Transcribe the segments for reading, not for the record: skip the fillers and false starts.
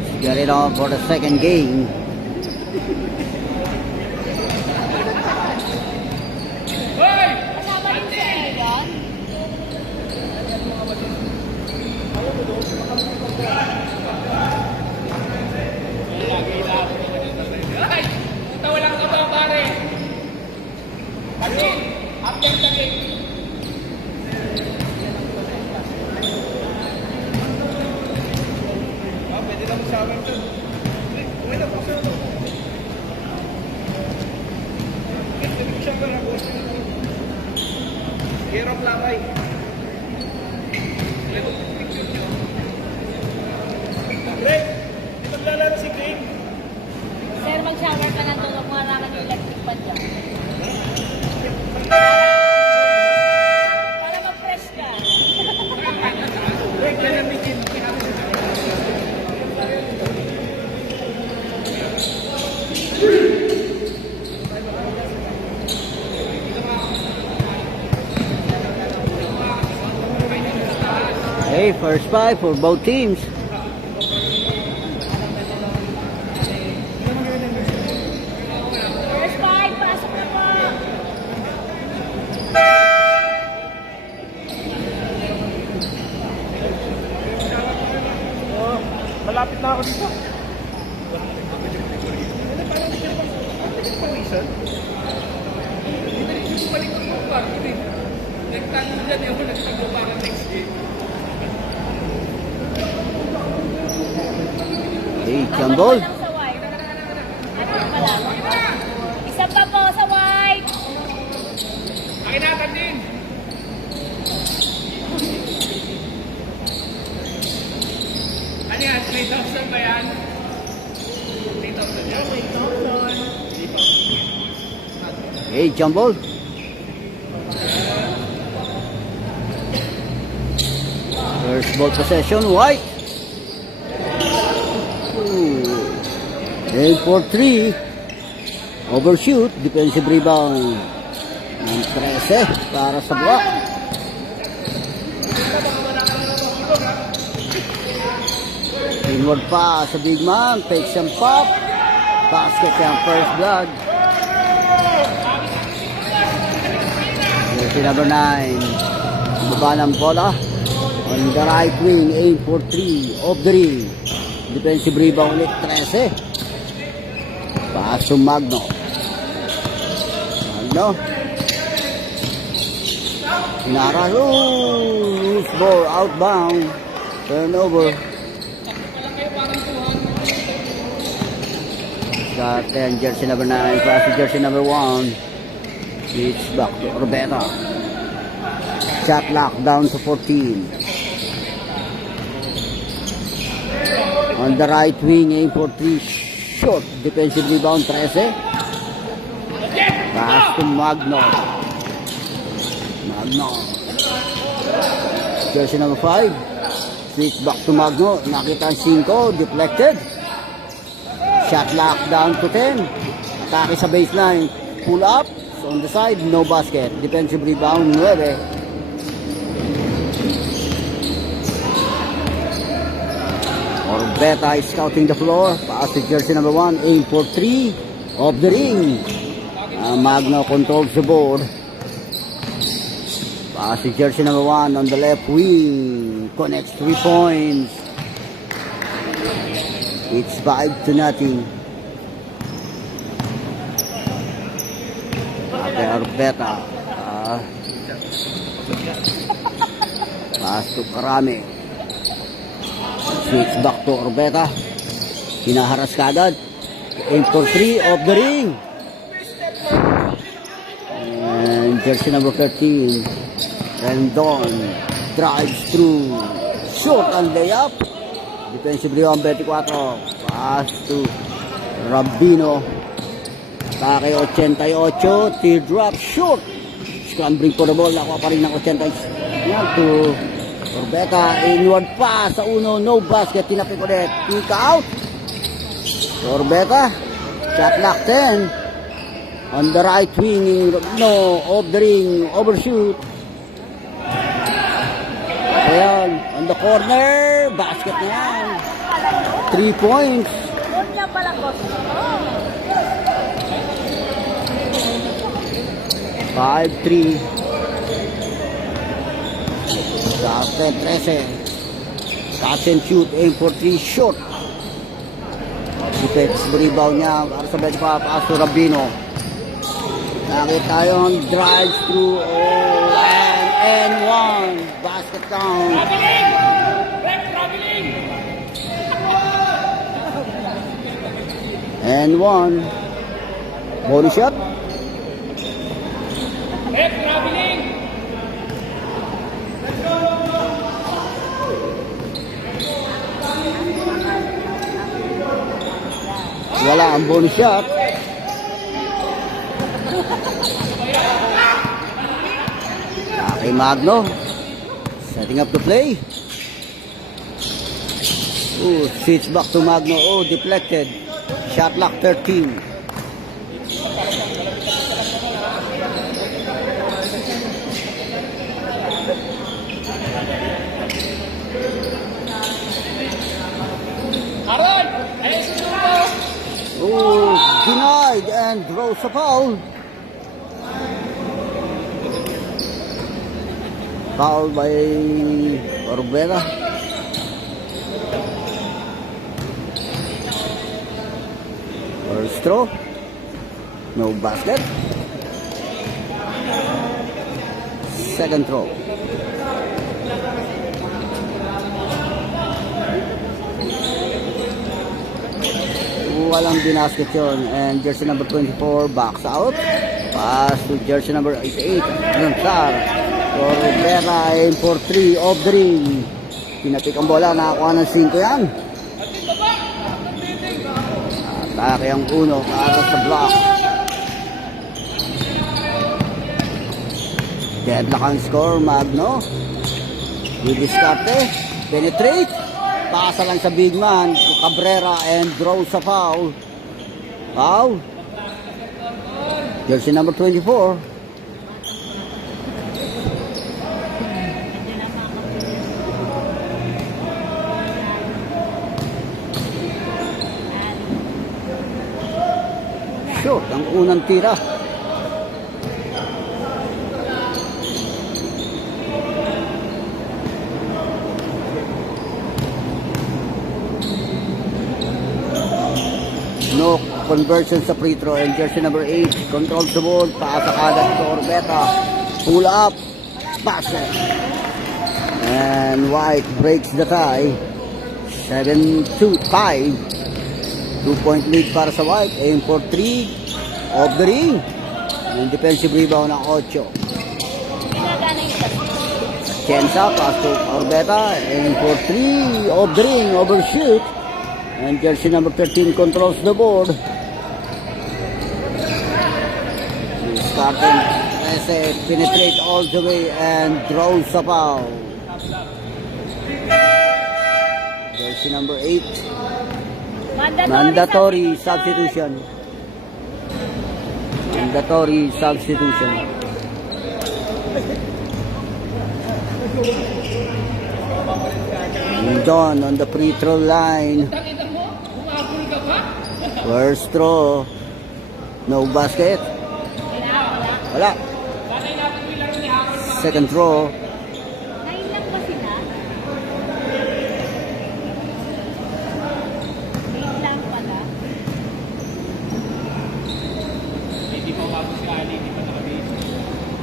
Let's get it on for the second game. Hirap lakay. Greg, di maglalaro si Greg. Sir, mag-shower ka na doon. Huwag marangan yung electric pan dyan. Para mag-fresh ka. Greg, yan ang bikin. Hey, first five for both teams. First five, pasok na po. Oh, malapit na ako dito. Ano, parang hindi ka pang-reason? Hindi ko balik ang pa. Nagtanong dyan ako, nagtago para next game. Hey, jumble. Ako lang sa white. Ano pa lang? Isa pa po sa white. Pakinatan din! Ano yan? 3,000 ba yan? 3,000 yan? 3,000. Hey, jumble. First ball possession, white. Aim for 3. Overshoot. Defensive rebound. Ng 13 para sa block. Inward pa sa big man. Take some pop. Basket yung first blood. Jersey number 9. Baba ng bola. On the right wing. Aim for 3. Off the ring. Defensive rebound ulit. 13. Pass to Magno. Inaras. Loose ball outbound. Turnover. Got 10, jersey number 9. Pass to jersey number 1. It's back to Orbeta. Shot lock down to 14. On the right wing, aim for 3. Short defensive rebound, 13. Pass to Magno. Jersey number 5. Switch back to Magno. Nakita ang 5. Deflected. Shot lock down to 10. Atake sa baseline. Pull up. So on the side, no basket. Defensive rebound, 9. Orbeta is scouting the floor. Pass to jersey number 1. Aim for 3. Off the ring. Magno controls the board. Pass to jersey number 1 on the left wing. Connects 3 points. It's 5-0. Orbeta. Pass to Karame. Switch back to Orbeta. Hinaharas kagad. Aim for 3 off the ring. And jersey number 13. Rendon drives through. Short and layup. Defensive rebound 24. Pass to Rabino. Take 88. Teardrop short. Scrambling for the ball. Nakuha pa rin ng 88. Yan to Orbeta, inward pass sa uno, no basket, tinapik ulit, kick out. Orbeta, shot lock 10. On the right wing, no, off the ring, overshoot. Ayan, on the corner, basket na yan. 3 points. Doon niya pala gusto. 5-3. Dante 13. Catch and shoot. Aim for 3. Short. Defense rebound niya. Para sa bench pa. Pass to Rabino. Nakita yung drives through. Oh, and one. Basket count. And one. Bonus shot. Wala ang bonus shot. Kay Magno. Setting up the play. Oh, switch back to Magno. Oh, deflected. Shot clock 13. Oh, denied and draws a foul. Foul by Orbera. First throw. No basket. Second throw. Walang binasket yun. And jersey number 24 backs out. Pass to jersey number 88. Lanzar. Orbera aim for 3 off the ring. Pinatik ang bola. Nakakuha ng 5 yan. Atake ang uno para sa block. Deadlock ang score. Magno. Didiskarte. Penetrate. Pasa lang sa big man. Cabrera and draws a foul. Foul. Jersey number 24. Short ang unang tira. No conversion sa free throw. And jersey number 8 controls the ball. Paasa kagat to Orbeta. Pull up. Basket. And White breaks the tie. 7-5. 2-point lead para sa White. Aim for 3. Off the ring. And defensive rebound ng 8. Ginagana yung tas. Chensa. Pass to Orbeta. Aim for 3. Off the ring. Overshoot. And jersey number 13 controls the board. Starting penetrate all the way and draws a foul. Jersey number 8. Mandatory substitution. Mandatory substitution. John on the free throw line. First throw. No basket. Wala. Second throw. Ngayon lang ba sila? Ngayon lang pala.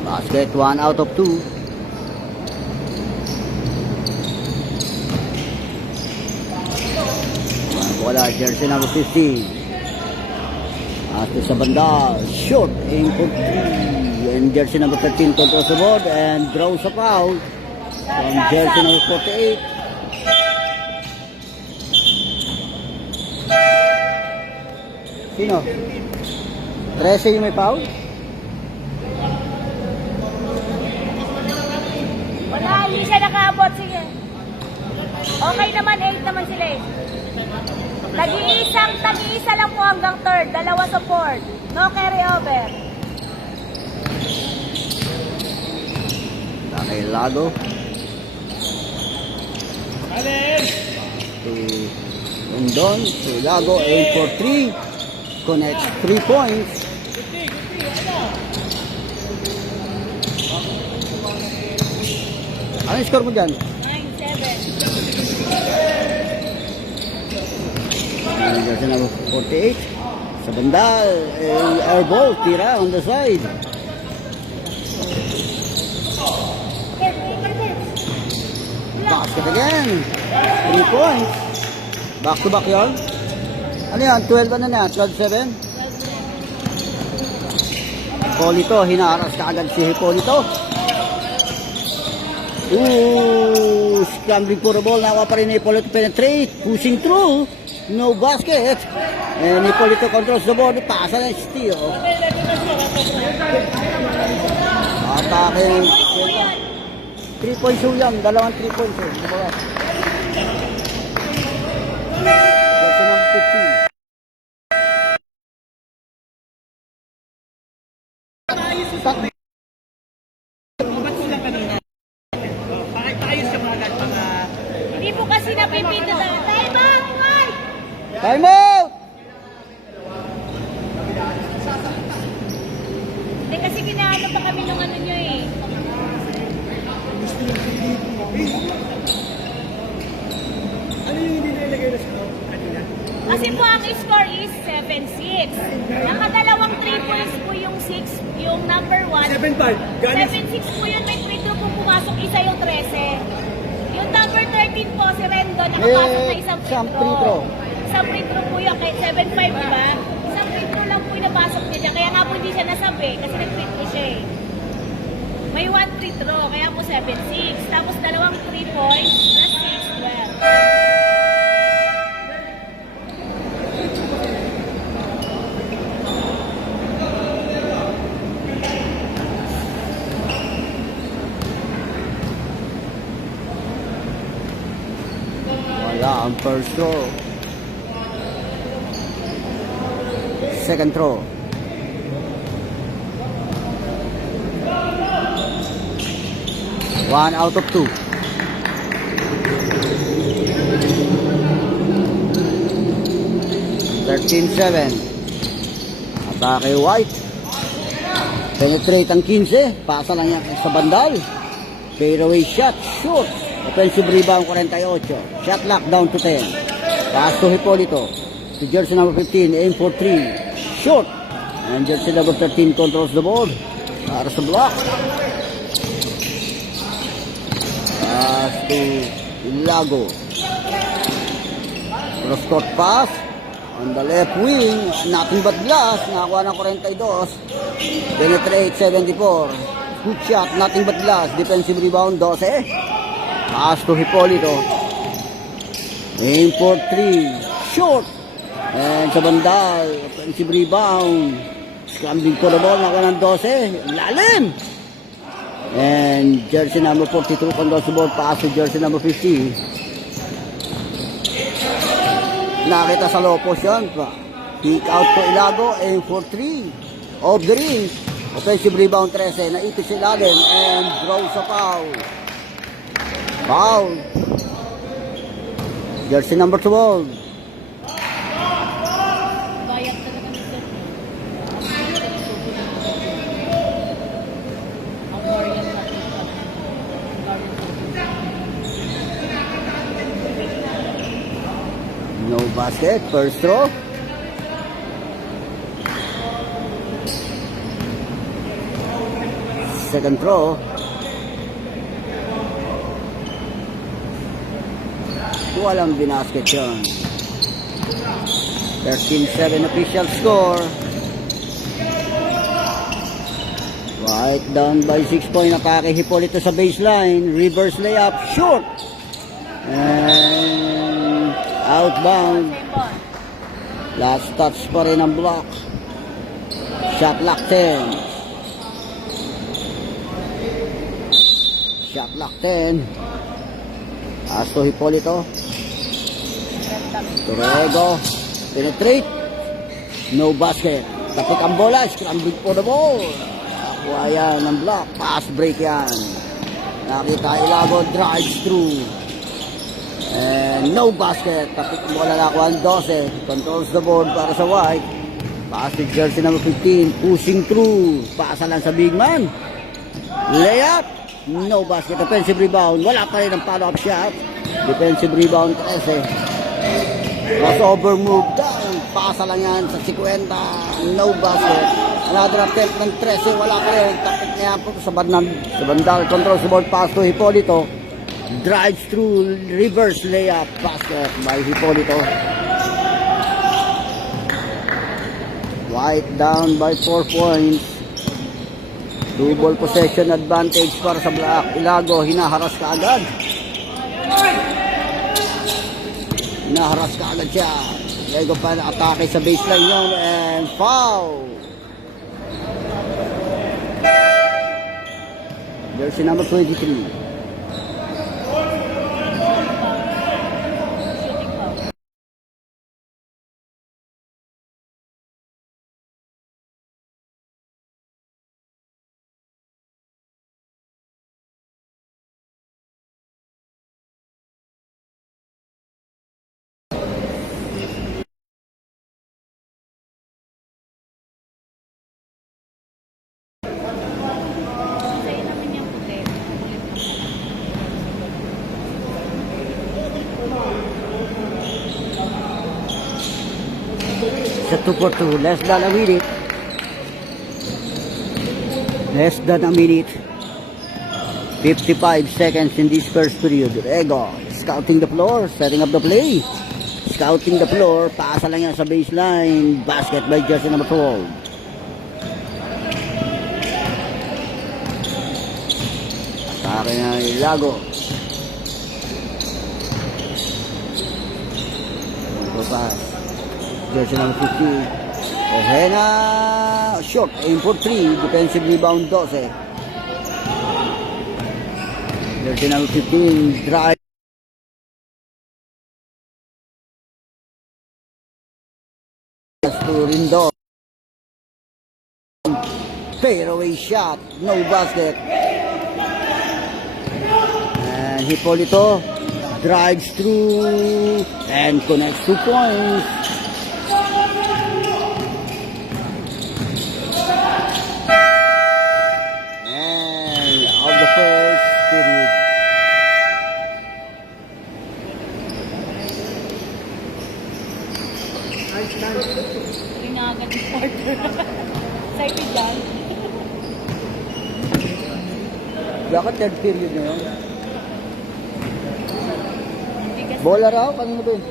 Basket 1 out of 2. Wala, jersey number 15. After sa banda, short, aim for 3. And jersey number 13 controls the board and draws a foul from jersey number 48. Sino? 13 yung may foul? Wala, hindi siya nakaabot. Sige. Okay naman, 8 naman sila eh. Tag-iisa lang po hanggang third. Dalawa support. No carry over. Kay Lago. To Rendon to Ilago, aim for 3. Connects 3 points. Ano yung score mo dyan? 9-7. Jersey number 48. Sa bandal, air ball, tira on the side. Basket again. 3 points. Back to back yun. Ano yan? 12 ano na? 12-7? Hipolito, hinaras ka agad si Hipolito. Ooh, scrambling for the ball. Nawa pa rin Hipolito penetrate. Pushing through. No basket. And Hipolito controls the ball. Pasa na steal. Atake. 3 points yan. Dalawang 3 points. Diba? Jersey number 15. Hindi po kasi napipito na. Time out! Hoy! Time out! Hindi kasi kinaano pa kami nung ano nyo eh. Kasi po ang score is 7-6. Nakadalawang 3 points po yung 6, yung number 1. 7-6 po yun, may free throw po pumasok, isa yung 13. Yung number 13 po, si Rendon, nakapasok na isang free throw. Isang free throw po yun, kahit 7-5, diba? Isang free throw lang po yung napasok niya. Kaya nga po hindi siya nasabi, kasi nag-free throw siya eh. May 1 free throw, kaya po 7-6. Tapos dalawang 3 points, plus 6, 12. Wala ang first throw. Second throw. One out of 2. (13-7). Atake White. Penetrate ang 15. Pasa lang yan sa bandal. Fadeaway shot. Shoot. Offensive rebound 48. Shot lock down to 10. Pass to Hipolito. To jersey number 15. Aim for 3. Short. And jersey number 13 controls the ball. Para sa block. Pass to Ilago. Cross court pass. On the left wing. Nothing but glass. Nakakuha ng 42. Penetrate 74. Good shot. Nothing but glass. Defensive rebound 12. Pass to Hipolito. Aim for 3. Short. And sa bandal. Offensive rebound. Scrambling for the ball. Nakuha ng 12. Lalim. And jersey number 42 controls the ball. Pass to jersey number 50. Nakita sa low post yun. Kick out to Ilago. Aim for 3. Off the ring. Offensive rebound 13. Naipit si Lalim. And draws a foul. Foul. Jersey number 12. Bayad talaga ng set. Ang Marian Matita. No basket. First throw. Second throw. Walang binasket yun. 13-7 official score. Right down by 6 point. Atake Hipolito sa baseline. Reverse layup. Shoot. And outbound. Same ball. Last touch pa rin ang block. Shot lock 10. Shot lock 10. Asto Hipolito. Torrego. Penetrate. No basket. Tapik ang bola. Scrambling for the ball. Nakuha yan ng block. Pass break yan. Nakita Ilago. Drives through. And And no basket. Tapos mo lalakuan 12. Controls the board para sa White. Pass to jersey number 15. Pushing through. Pasa lang sa big man. Layup. No basket. Offensive rebound. Wala pa rin ang follow-up shot. Defensive rebound 13. Crossover move down. Pasa lang yan sa 50. No basket. Another attempt ng 13. Wala pa rin. Tapit niya po sa bandang. Controls the board. Pass to Hipolito. Drives through, reverse layup, basket by Hipolito. White down by 4 points. 2 ball possession advantage para sa Black. Ilago, hinaharas ka agad. Hinaharas ka agad siya. Ilago pa na atake sa baseline yun and foul. Jersey number 23. Sa'yo naman yung puti. Sa 2 for 2, less than a minute. Less than a minute. 55 seconds in this first period. Ego, scouting the floor, setting up the play. Scouting the floor, paasa lang yan sa baseline. Basket by jersey number 12. Atake na Ilago. Ito pass. Jersey number 50. Ohena, short, aim for 3, defensive rebound 12. Jersey number 15, drive. To Rindo. Fadeaway shot, no basket. And Hipolito drives through and connects 2 points. And of the first period. Hindi nga agad yung order. Excited dyan. Bakit third period na yun? Hindi kasi. Bola raw? Kanino ba yun?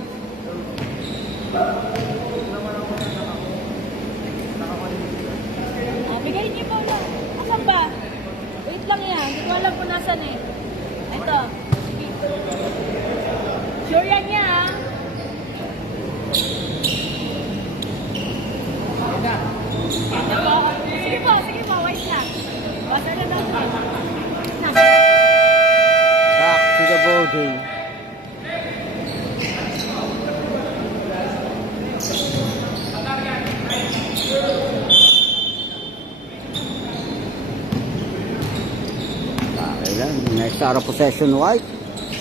Bigay niyo po lang. Asan ba? Wait lang yan. Hindi ko alam kung nasan eh. Ito. Sige. Sure yan niya ah. Sige po, wait lang. Basta na daw. Back to the ball game. Okay lang. Next out of possession, White.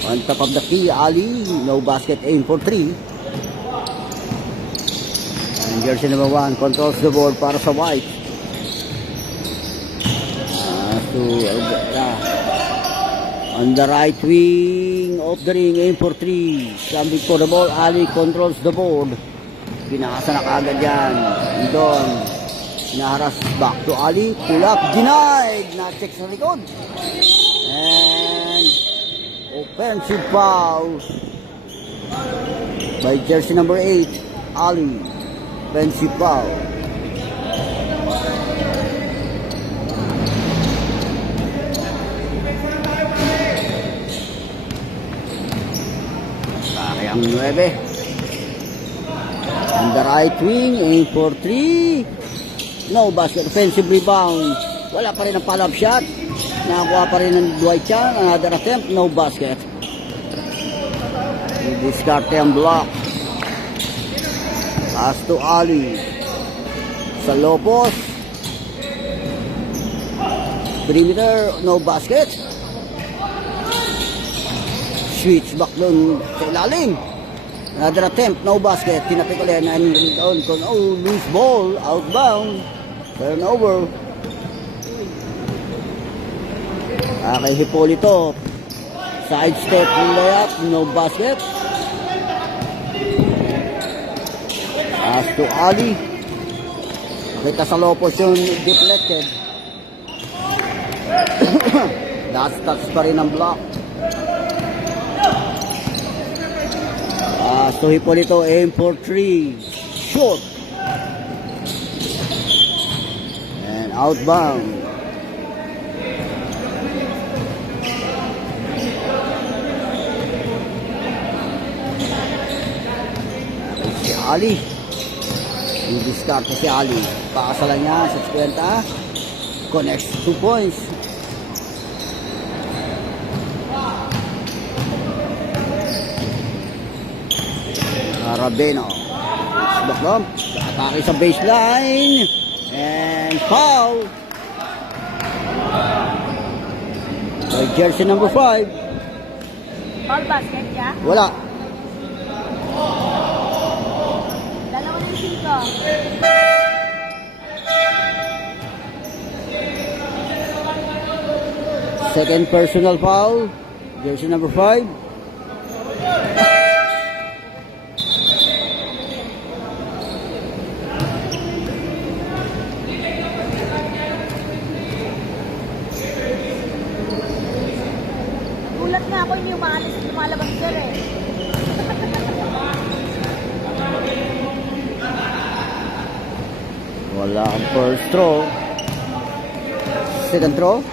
On top of the key, Ali. No basket, aim for 3. And jersey number 1 controls the board para sa White. On the right wing of the ring, aim for 3. Coming for the ball, Ali controls the board. Pinakasa na kaagad yan. Doon. Hinaharas back to Ali. Pull up, denied. Na-check sa likod. And offensive foul by jersey number 8, Ali. Offensive foul. Bakit ang 9? On the right wing, aim for 3. No basket, offensive rebound. Wala pa rin ang follow-up shot. Nakakuha pa rin ng Dwight Chan. Another attempt, no basket. Diskarte ang block. Pass to Ali. Sa low post. Perimeter, no basket. switch back doon sa ilalim. Another attempt, no basket. Tinapik ulit. And down con loose ball, outbound. Turnover. Kay Hipolito. Side step layup, no basket. Pass to Ali. Nakita sa low position, deflected. Last touch pa rin ang block. So Hipolito aim for 3. Shot. And outbound. Si Ali. I-discard si Ali. Pakasalan niya sa 50. Connects 2 points. Rabeno. Baklom. Atake sa baseline. And foul. So, jersey number 5. Foul basket siya. Wala. Dalawa ng 5. Second personal foul. Jersey number 5. Gulat nga ako hindi lumalabas sir eh. Wala ang first throw. Second throw.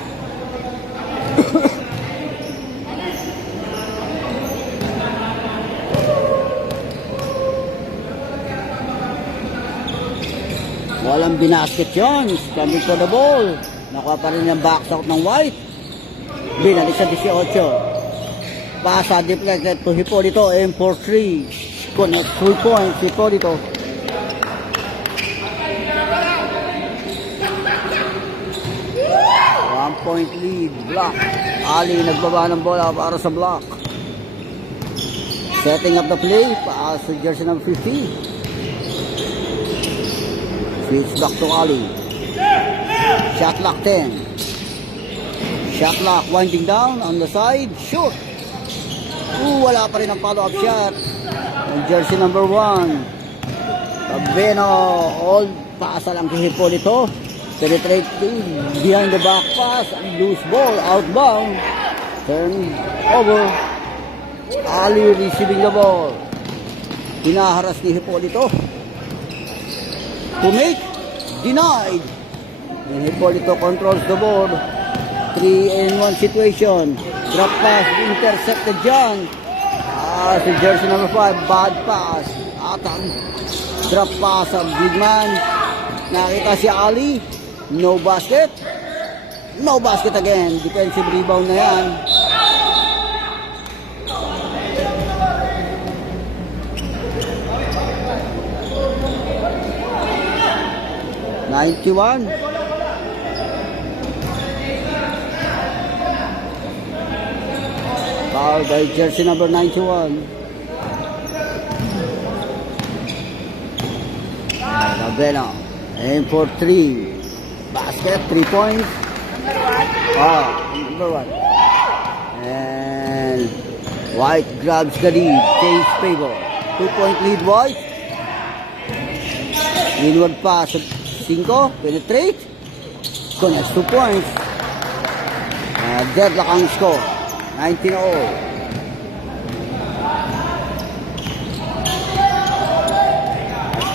Walang binasket yun. Standing for the ball. Nakuha pa rin yung box out ng White. Binalik sa 18. Pasa deflected to Hipolito. Aim for 3. Connect 3 points. Hipolito. Point lead, block. Ali nagbaba ng bola para sa block. Setting up the play, pass to jersey number 50. Switch back to Ali. Shot clock 10. Shot clock winding down on the side, shoot. Wala pa rin ang follow-up shot. And jersey number 1. Rabeno, all paasa lang kay Hipolito. Penetrating behind the back pass, loose ball, outbound, turn over. Ali receiving the ball. Hinaharas ni Hipolito. To make, denied. And Hipolito controls the board. 3-in-1 situation. Drop pass, intercepted dyan. Si jersey number 5, bad pass. Atang drop pass ang big man. Nakita si Ali. No basket. No basket again. Defensive rebound na yan. $91. Foul by jersey number 91. Rabeno. Aim for 3. Basket, 3 points. Number 1. And White grabs the lead. Change favor. 2-point lead, White. Inward pass. 5. Penetrate. Connects 2 points. Deadlock ang score. 19-0.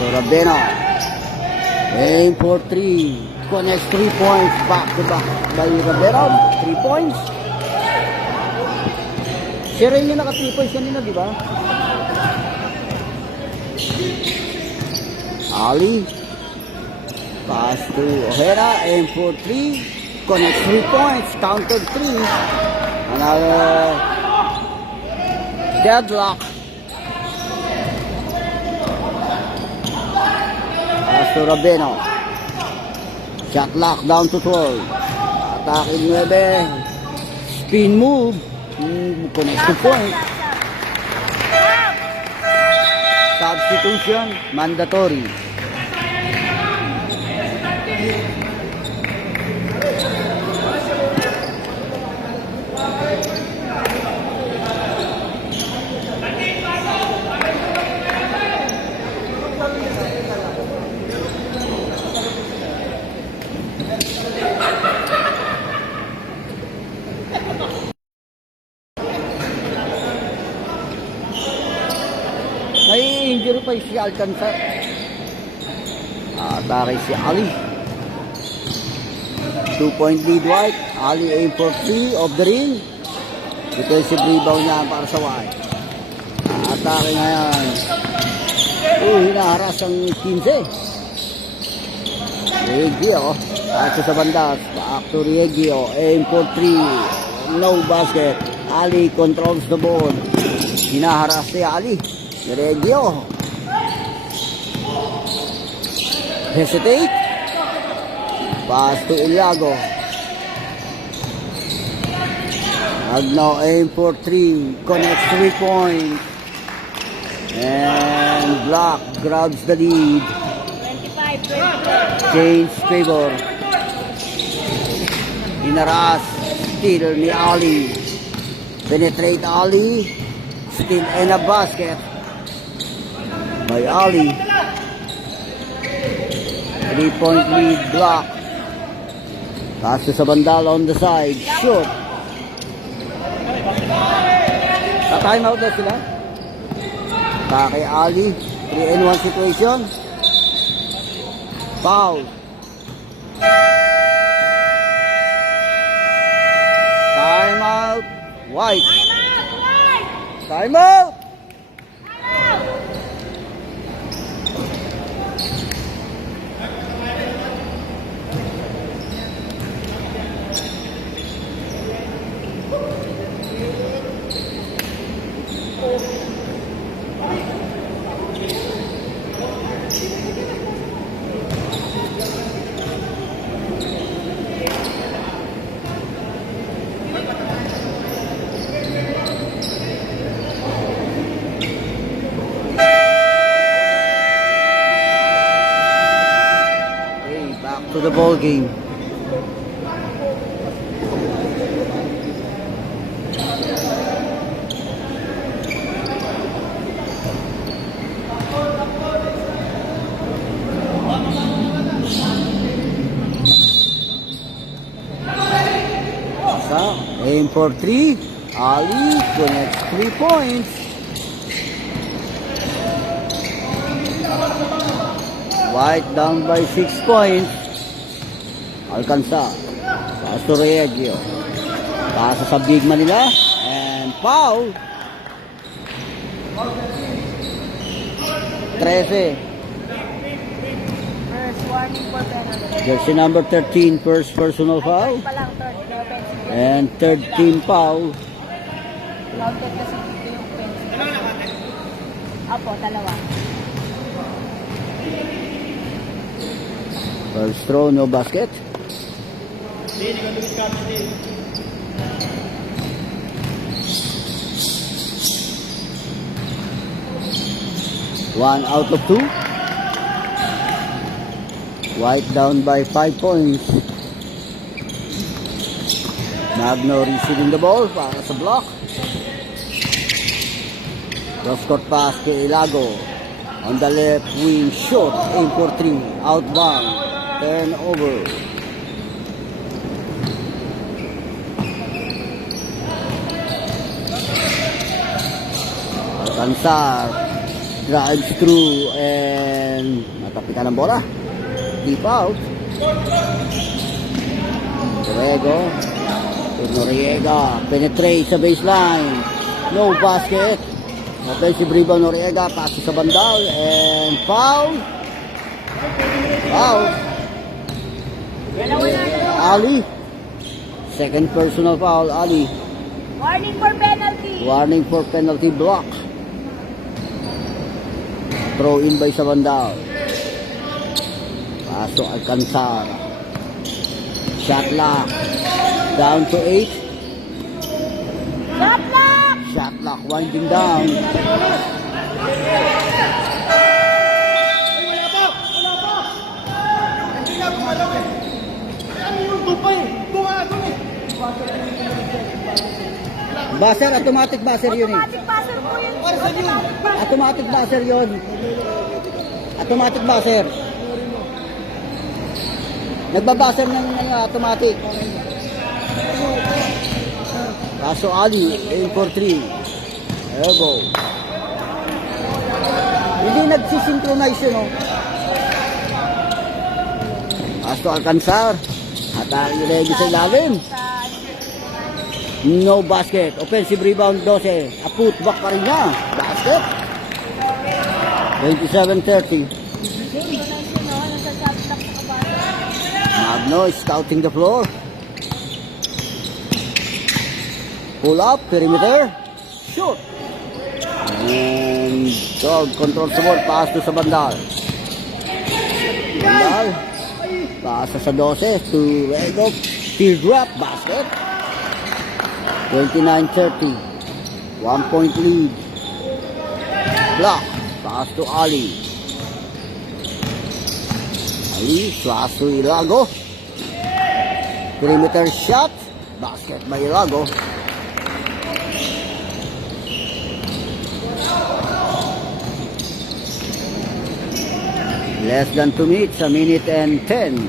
So Rabeno. Aim for 3. Connects 3 points. Back to back by Rabeno. 3 points. Siya rin yung naka 3 points kanina, di ba? Ali. Pass to Ojeda. Aim for 3. Connects 3 points. Counted 3. Another deadlock. Pass to Rabeno. Shot lock down to 12. Attacking 9. Spin move. Connects to point. Substitution, mandatory. May injury pa si Alcanzar. Taray si Ali. 2-point lead White. Ali aim for 3 of the ring. Defensive rebound niya para sa White. Atake ngayon. Hinaharas ang 15. Reggio. Ato sa bandas. Back to Reggio. Aim for 3. No basket. Ali controls the ball. Hinaharas si Ali. Reggio. Hesitate. Pass to Ilago. Agno aim for 3. Connects 3 points. And Block grabs the lead. 25. Change favor. Inaras. Steal ni Ali. Penetrate Ali. Steal and a basket. By Ali. 3-point lead Block. Pass to sa bandal on the side. Shoot. Time out na sila. Kay Ali. 3-and-1 situation. Foul. Time out. White. Time out. To the ball game. So, aim for 3. Ali connects 3 points. White down by 6 points. Alcanzar. Pass to Reggio. Pasa sa big man nila. And foul. 13. First warning for penalty. Jersey number 13, first personal foul. Pa lang, third offensive. And third team foul. Counted kasi dito yung offensive. Apo, dalawa. First throw, no basket. One out of 2. White down by 5 points. Magno receiving the ball para sa block. Cross-court pass kay Ilago. On the left wing, shot, aim for 3, outbound, turnover. Alcanzar drives through and natapitan ng bola. Deep out. Noriega penetrate sa baseline. No basket. Offensive rebound Noriega. Pass sa bandal and foul. Foul. Ali. Second personal foul, Ali. Warning for penalty. Warning for penalty block. Throw in by sa bandal. Paso Alcanzar. Shot lock. Down to 8. Stop Shot clock winding down. Buzzer, automatic buzzer yun eh. Automatic buzzer po yun. Automatic buzzer. Automatic buzzer yun. Automatic buzzer. Nagbabuzzer ng automatic. Kaso Ali, aim for 3. There you go. Hindi nagsisynchronize yun, oh. Kaso Alcanzar. Atake ready sa ilalim. No basket. Offensive rebound 12. A putback pa rin niya. Basket. 27-30. Magno is scouting the floor. Pull up, perimeter. Shoot. And dog controls the ball. Pass to sa Bandal. Bandal. Pasa sa 12 to Rego. Teardrop. Basket. 29-30. 1 point lead. Block. Pass to Ali. Ali. Pass to Ilago. Perimeter shot. Basket by Ilago. Less than 2 minutes. A minute and 10.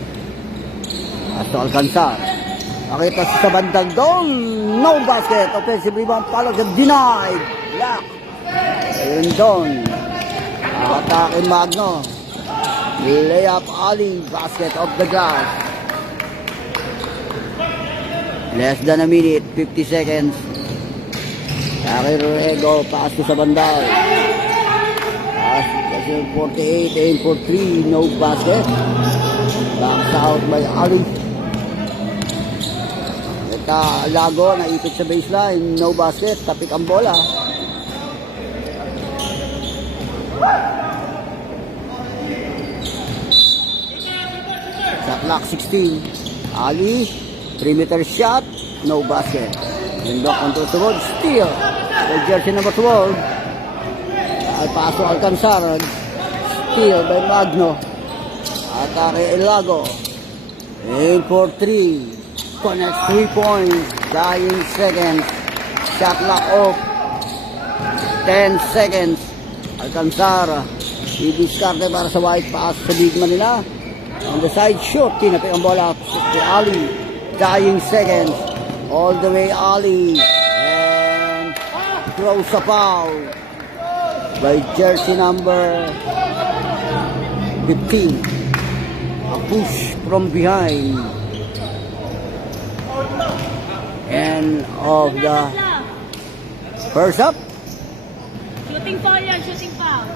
Pass to Alcanzar. Nakita sa bandang doon. No basket. Offensive rebound. Palog denied. Block. Ayun doon. Atake Magno. Layup Ali. Basket off the glass. Less than a minute. 50 seconds. Atake Rego. Pass to sa bandal. Pass to 48. Aim for 3. No basket. Backs out by Ali. Lago, naipit sa baseline, no basket, tapik ang bola. Shot clock 16. Ali, perimeter shot, no basket. Lindok control the ball, steal. The jersey number 12. Paso Alcanzar, steal by Magno. Atake Ilago. Aim for 3. Connect 3 points. Dying seconds. Shot clock off. 10 seconds. Alcanzar. I-discard para sa white pass sa bigman nila. On the side shoot. Tinapik ang bola to Ali. Dying seconds. All the way Ali. And throws a foul by jersey number 15. A push from behind. End of the first up. Shooting foul yan, shooting foul.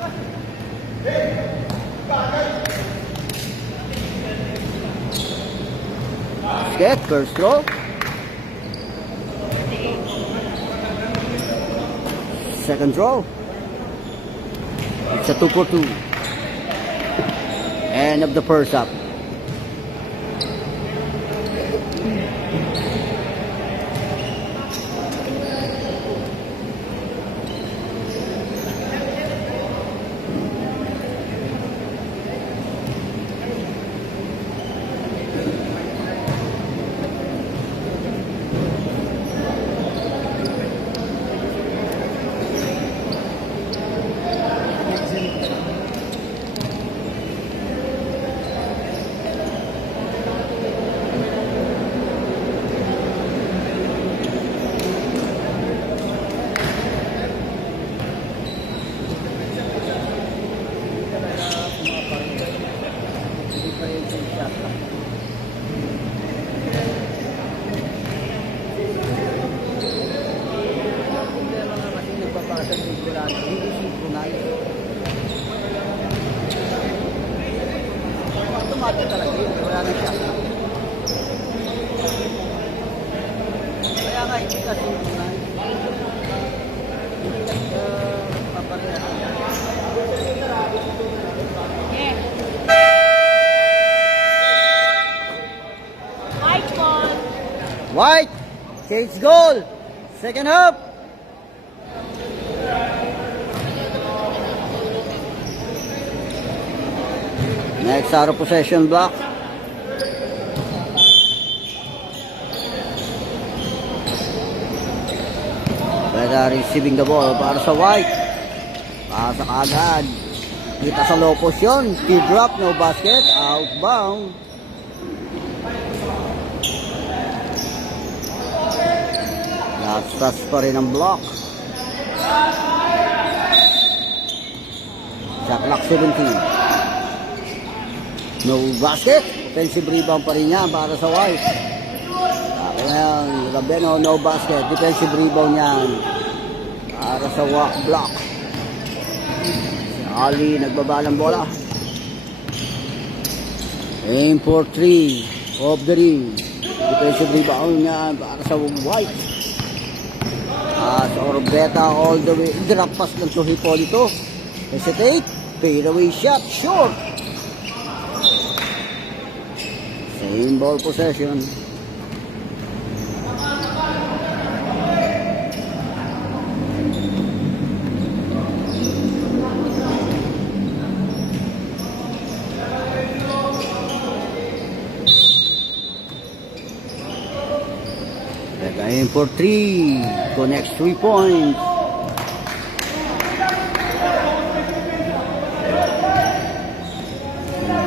Basket, first throw. Second throw. It's a 2 for 2. End of the first up. Automatic talaga yun. Wala na siya. Kaya nga, hindi kasi Yeah. White ball. White, change goal. Second half. Next out of possession block. Beta receiving the ball para sa White. Pasa kaagad. Kita sa low post yun. T-drop, no basket. Outbound. Last pa rin ang block. Shot clock 17. No basket. Offensive rebound pa rin niya para sa White. Ayan, Rabeno, no basket. Defensive rebound niyan para sa walk block. Si Ali nagbaba ng bola. Aim for 3 off the ring. Defensive rebound niyan para sa White. Sa Orbeta all the way. Drop pass lang to Hipolito. Hesitate. Fade away shot. Short. Same ball possession. Aim for 3. Connects 3 points.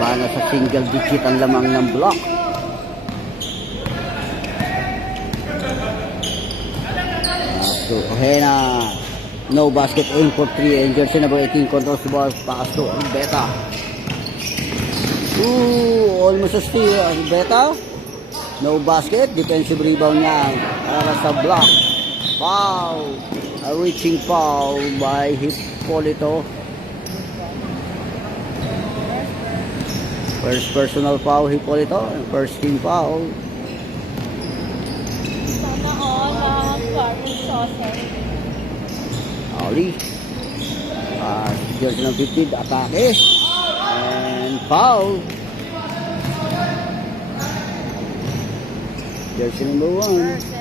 Bala sa single digit ang lamang ng block. So, Ohena. No basket. Aim for 3. And jersey number 18 controls the ball. Pass to Beta. Almost a steal. Beta. No basket. Defensive rebound niya para sa block. Foul. A reaching foul by Hipolito. First personal foul Hipolito. First team foul. Sana all party saucer. Ali. Jersey ng 15. Atake. And foul. Jersey number 1.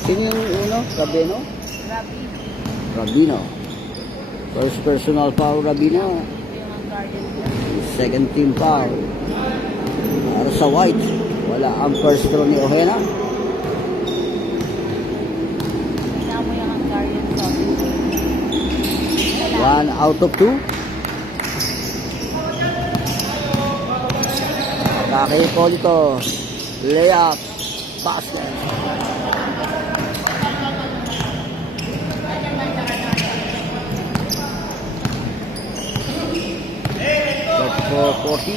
Sino yung uno? Rabino? Rabino. First personal foul, Rabino. Second team foul. Para sa White. Wala ang first throw ni Ohena. Namo yung Hungarian sauce. 1 out of 2. Atake Hipolito. Layup. Basket. For 40.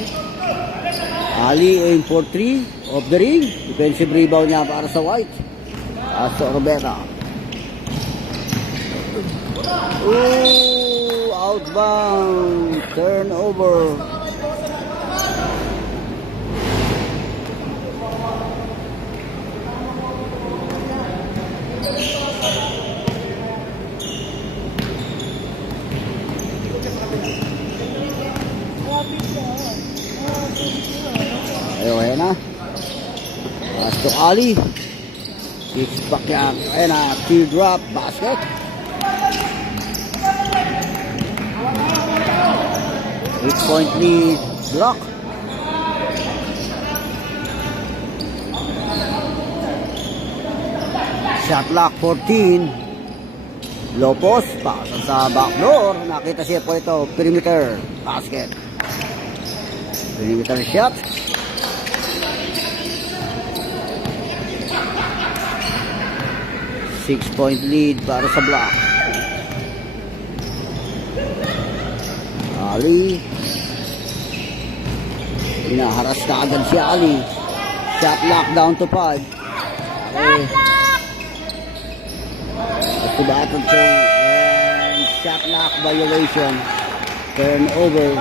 Ali aim for 3 off the ring. Defensive rebound niya para sa White. Sa Roberta. Outbound. Turnover. Ayan na. Pass to Ali. Six back yan. Ayan na. Teardrop. Basket. Eight-point lead. Block. Shot clock 14. Low post. Pasa sa backdoor. Nakita siya po ito. Perimeter. Basket. Perimeter shot. Six-point lead para sa block. Ali. Hinaharas na agad si Ali. Shot lock down to 5. Okay. At battle chain and shot lock violation. Turnover.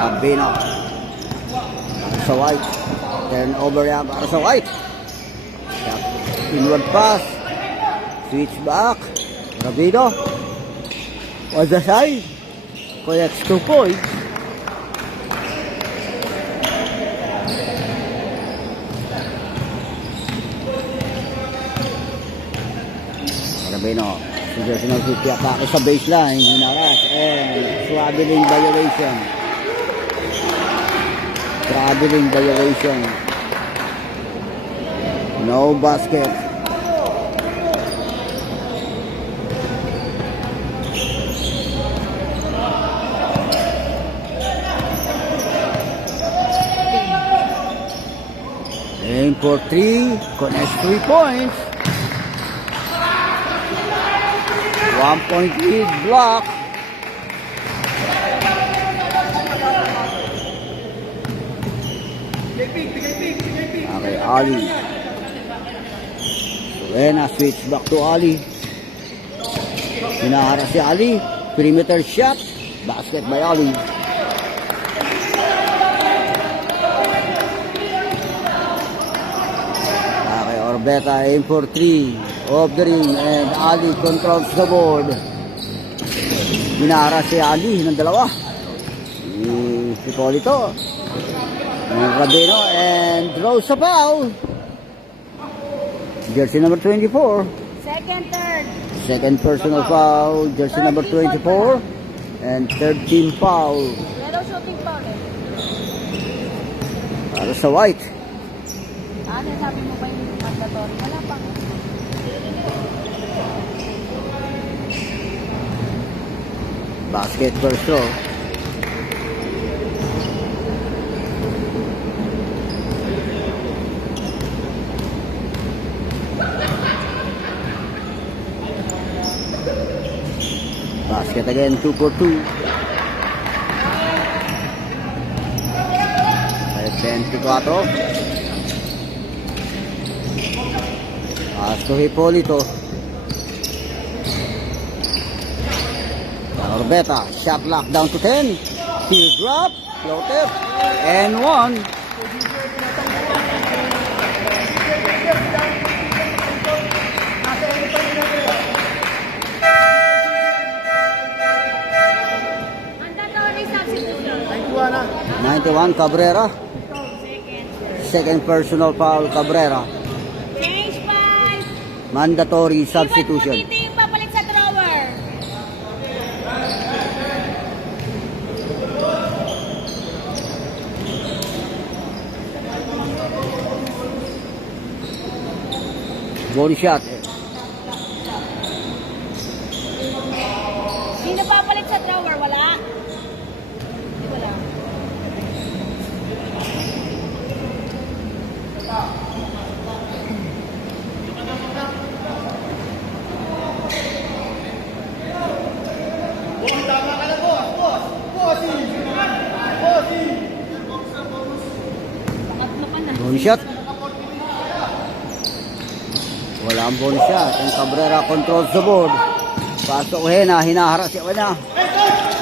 Rabino para sa White. Turnover yan para sa White. Inward pass. Switch back. Rabino on the side. Collects 2 points. Rabino. Si jersey number 50 atake sa baseline. Hinaras. And traveling violation. Traveling violation. No basket. Aim for 3. Connects 3 points. 1 point lead. Block. Okay, Ali. Suena switch back to Ali. Hinaharap si Ali. Perimeter shot. Basket by Ali. Okay, Orbeta aim for 3. Off the ring and Ali controls the board. Hinaharap si Ali ng dalawa. Si Polito. Rabino and throws a foul. Jersey number 24. Second, third. Second personal foul. Jersey number 24. And third team foul. Yellow shooting foul eh. Para sa White. Ano sabi mo ba yung mandatory? Wala pa. Basket first throw. Basket again, 2 for 2. 24. Pass to Hipolito. Orbeta, shot lock down to 10. Teardrop, floater, and 1. Mandatory substitution. 91 Cabrera. Second personal foul Cabrera. Change 5. Mandatory substitution. Iwan mo dito yung papalit sa drawer. Bonus shot. Sino papalit sa drawer? Wala. Wala. Bonus shot. Wala ang bonus shot. And Cabrera controls the board. Pasok Hena, hinaharap siya na.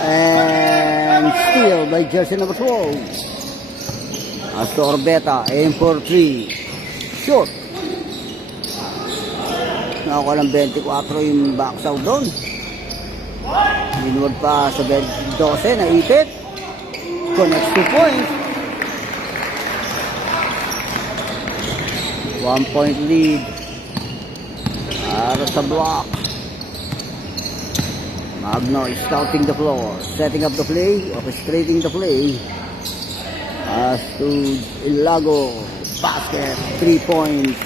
And steal by jersey number 12. As to Orbeta, aim for 3. Short. Nakakuha ng 24 yung box out doon. Inward pa sa 12 na ipit. Connects 2 points. 1 point lead. Para sa block. Magno is scouting the floor. Setting up the play. Orchestrating the play. As to Ilago. Basket. 3 points.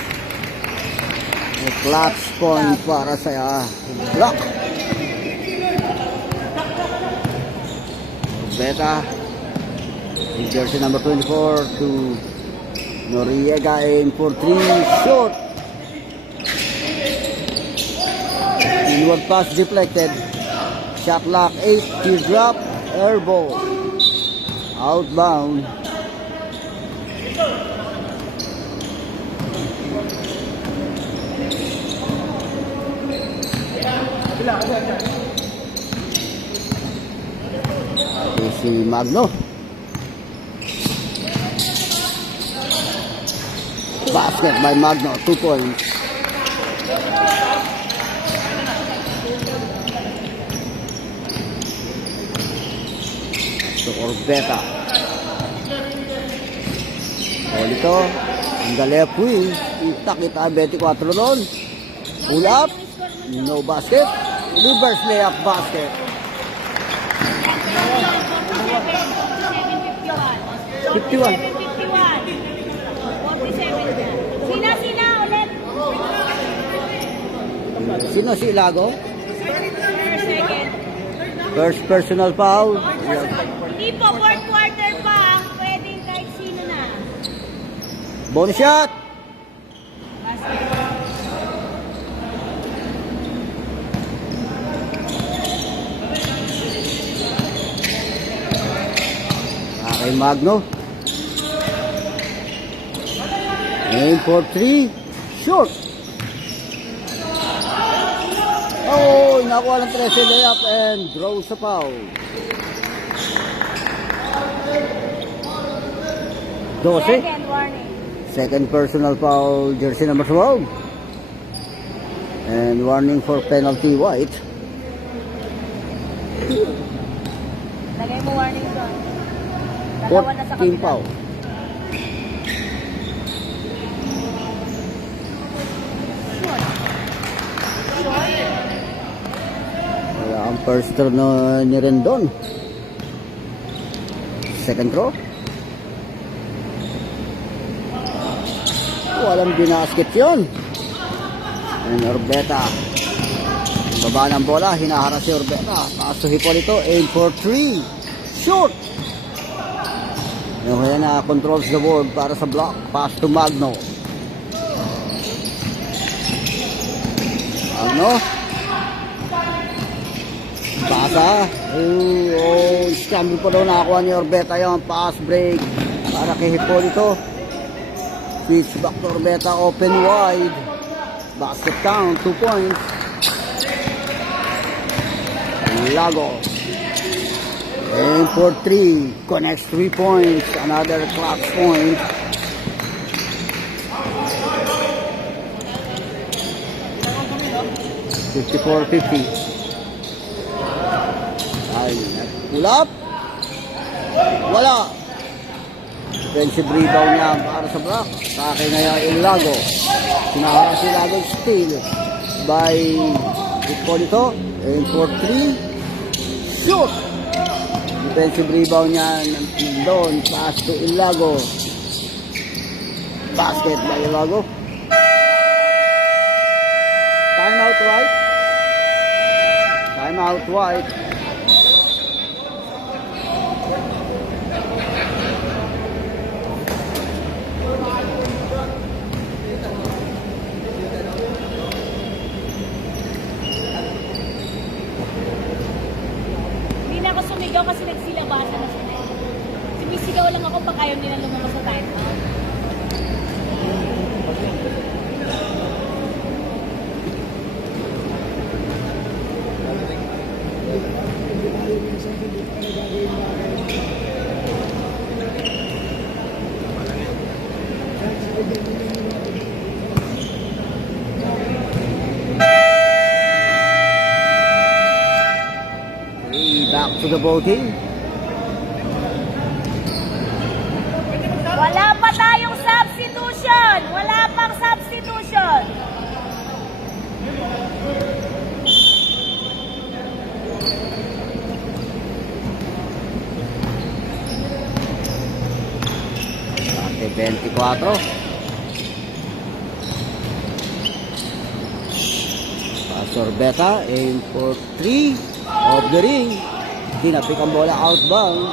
A clutch point para sa block. Beta. Jersey number 24 to Noriega, aim for 3. Short. Inward pass deflected. Shot lock 8. Teardrop. Air ball. Outbound. Si Magno. Basket by Magno, 2 points. So Orbeta. Polito. Ang left wing. Itak kita 24 ron. Pull up. no basket. Reverse layup basket. 51. 47 Sina ulit. Sino si Ilago? Second. First personal foul. Hindi po, fourth quarter pa. Pwedeng kahit sino na. Bonus shot. Basket. Kay Magno. Aim for 3. Short. Oh, nakuha ng 13 layup and draw sa foul. 12. Second warning. Second personal foul, jersey number 12. And warning for penalty white. Lagay mo warning doon. Dalawa na sa 14 kabila. foul. Wala ang first throw na ni Rendon. Second throw. Walang binasket yun. And Orbeta. Baba ng bola, hinaharap si Orbeta. Kaso Hipolito, aim for 3. Shoot! Yung na controls the board para sa block. Pass to Magno. Magno. Pasa. Oh, scramble pa daw nakakuha ni Orbeta yung pass break para kay Hipolito. Switch back to Orbeta, open wide. Basket count, 2 points. Lago. Aim for 3. Connects 3 points. Another clock point. $54.50. Ay, pull up. Wala. Defensive rebound niya para sa block. Sa akin ngayon Ilago. Sinaharap si Ilago, steal by Hipolito. Aim for 3. Shoot! Defensive rebound niya doon. Pass to Ilago. Basket by Ilago. Time out right. Time out right. Hindi na ako sumigaw kasi nagsilabasan na sila. Sumisigaw lang ako pag ayaw nila lumabas sa time. Back to the voting. Wala pa tayong substitution! Wala pang substitution! Ate 24. Pastor Beta, aim for 3. Off the ring. Tinapik ang bola outbound.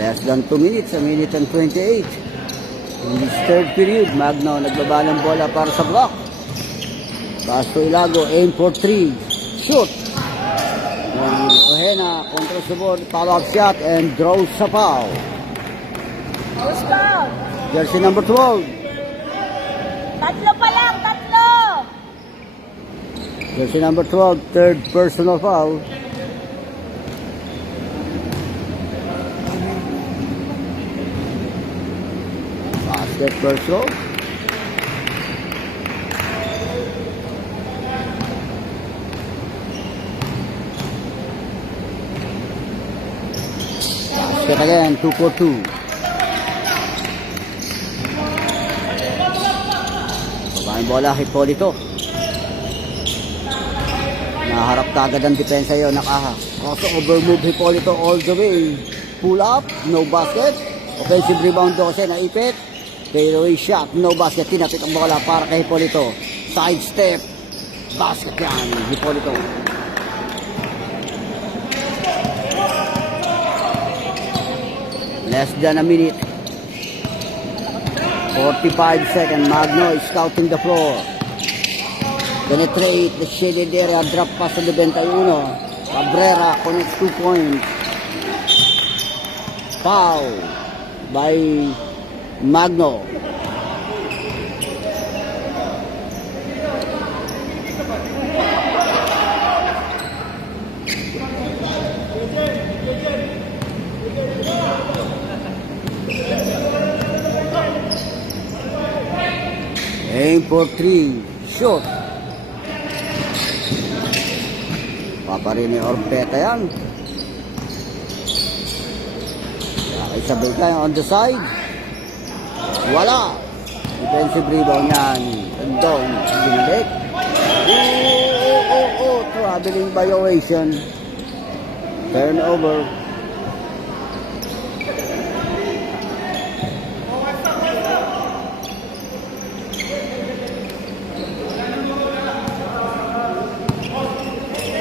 Less than 2 minutes, a minute and 28. In this third period, Magno nagbaba ng bola para sa block. Pass to Ilago, aim for 3. Shoot! And Ojena controls the board, follow-up shot and draws sa foul. Who's foul? Jersey number 12. Tatlo pa lang, tatlo! Jersey number 12, third personal foul. Basket personal. Basket again, 2 for 2. Ang bola, Hipolito. Naharap kagad ang depensa yun. Crossover move, Hipolito all the way. Pull up, no basket. Offensive rebound 12, naipit. Fadeaway shot, no basket. Tinapit ang bola para kay Hipolito. Side step. Basket yan, Hipolito. Less than a minute. 45 seconds. Magno is scouting the floor. Penetrate the shaded area. Drop pass on the 21. Cabrera connects 2 points. Foul by Magno. Aim for 3. Shoot. Paparin ni Orbeta yan. Isabel kayo on the side. Wala. Defensive rebound yan. And down. Binalik. Traveling violation. Turnover.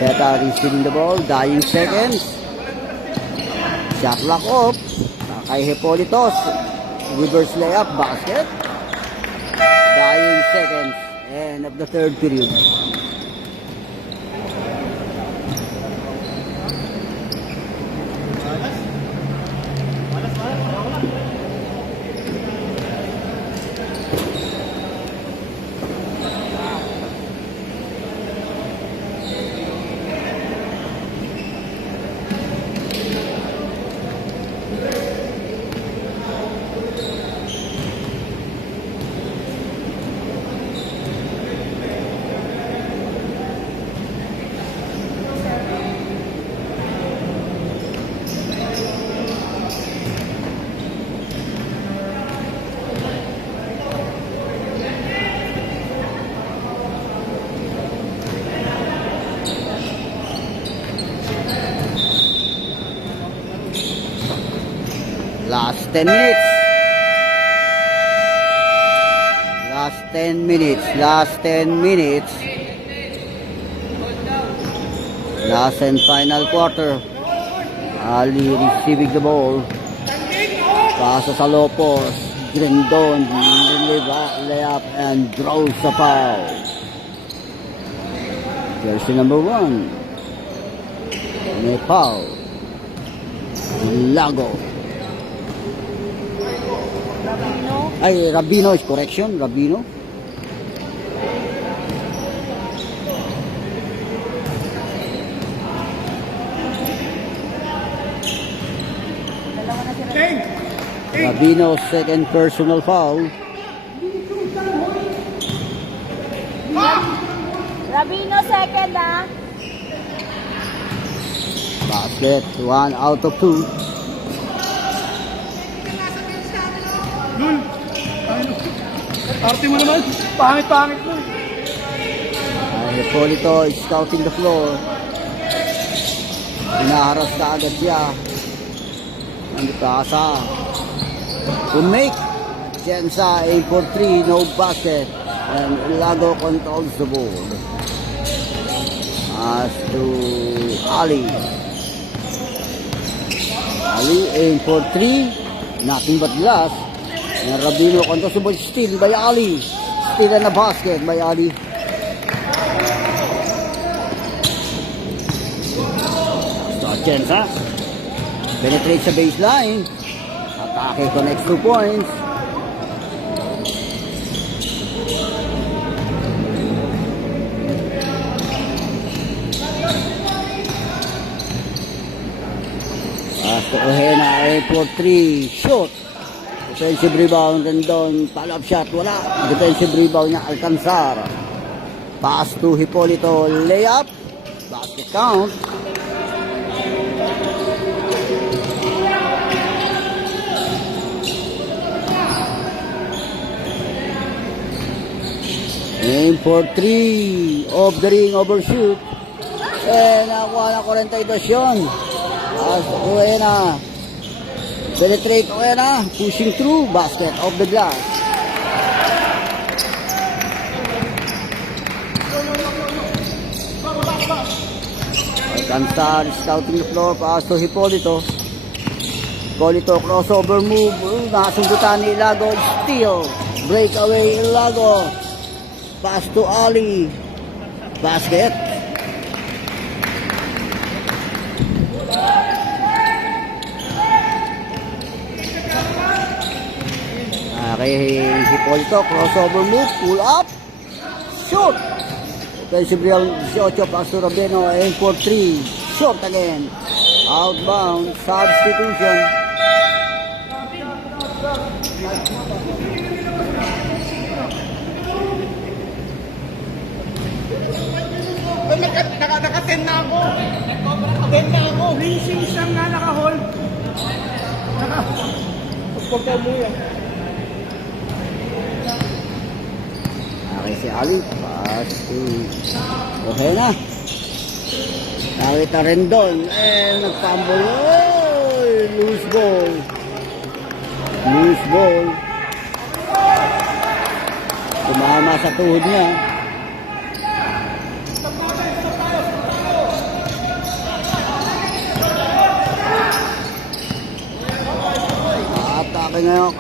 Peta receiving the ball, dying seconds. Shot lock off. Kay Hipolitos. Reverse layup, basket. Dying seconds. End of the third period. Last 10 minutes. Last 10 minutes. Last 10 minutes. Last and final quarter. Ali receiving the ball. Pasa sa Lopos. Grindon. Layup and draws the foul. Jersey number 1. May foul. Lago. Ay, Rabino is correction. Rabino. Rabino second personal foul. Rabino second, ah. Basket. 1 out of 2. Arte mo naman. Pangit-pangit mo. Hipolito is scouting the floor. Pinaharas na agad siya. Nandito asa. To make. Jensa 8 for 3. No basket. And Lago controls the ball. As to Ali. Ali aim for 3. Nothing but glass. And Rabino controls the ball. Steal by Ali. Steal and a basket by Ali. Jensa penetrates sa baseline. Atake connects 2 points. Hasta Ojena 8 for 3. Shoot. Defensive rebound and down. Follow-up shot. Wala. Defensive rebound niya Alcanzar. Pass to Hipolito. Layup. Basket count. for 3. Off the ring, overshoot. Nakakuha na 42 yun. Uena. Penetrate Uena. Pushing through. Basket off the glass. Alcantar scouting the floor. Pass to Hipolito. Hipolito crossover move. Nakasundutan ni Ilago. Steal. Breakaway Ilago. Pass to Ali. Basket. Okay, Hipolito, crossover move, pull up, shoot! Offensive rebound, 18, pass to Robeno, aim for 3, short again, outbound, substitution. Naka-10 na ako. 10 na ako. Racing siyang nga naka-hold. Pagpagpaw mo yan. Okay, si Ali, pass to, okay na. Nakita rin doon, nagpambol, loose ball. Loose ball. Tumama sa tuhod niya. Atake ngayon,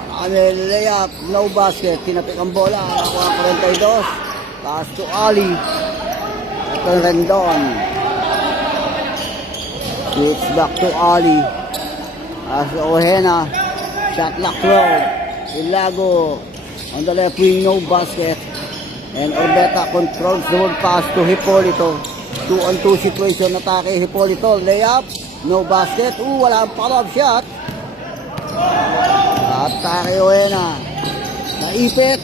layup, no basket, tinapik ang bola, nakuha ang 42, pass to Ali, ito rin doon, switch back to Ali, pass to Ojeda, shot lock throw, Ilago, on the left wing, no basket, and Orbeta controls the ball, pass to Hipolito, 2-on-2 situation, atake Hipolito, layup, no basket, wala ang follow-up shot, atake Ojeda, naipit,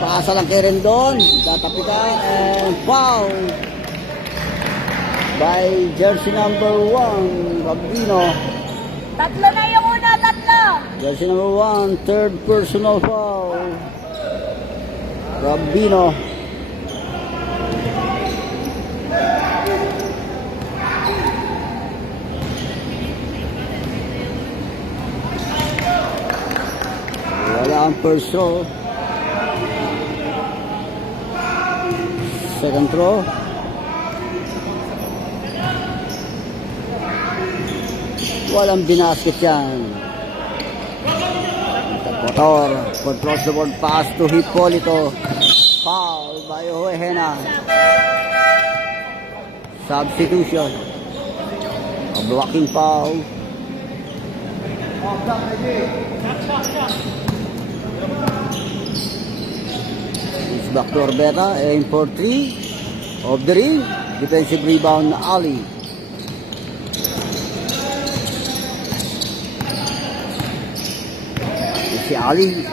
pasa lang kay Rendon, tatapikan, and foul by jersey number 1, Rabino. Tatlo na yung una, tatlo. Jersey number 1, third personal foul, Rabino. Wala ang first throw. Second throw. Walang binasket yan. Motor. Controls the board pass to Hipolito. Foul by Ojeda. Substitution. A blocking foul. It's back to Orbeta, aim for 3, off the ring, defensive rebound Ali. Si Ali,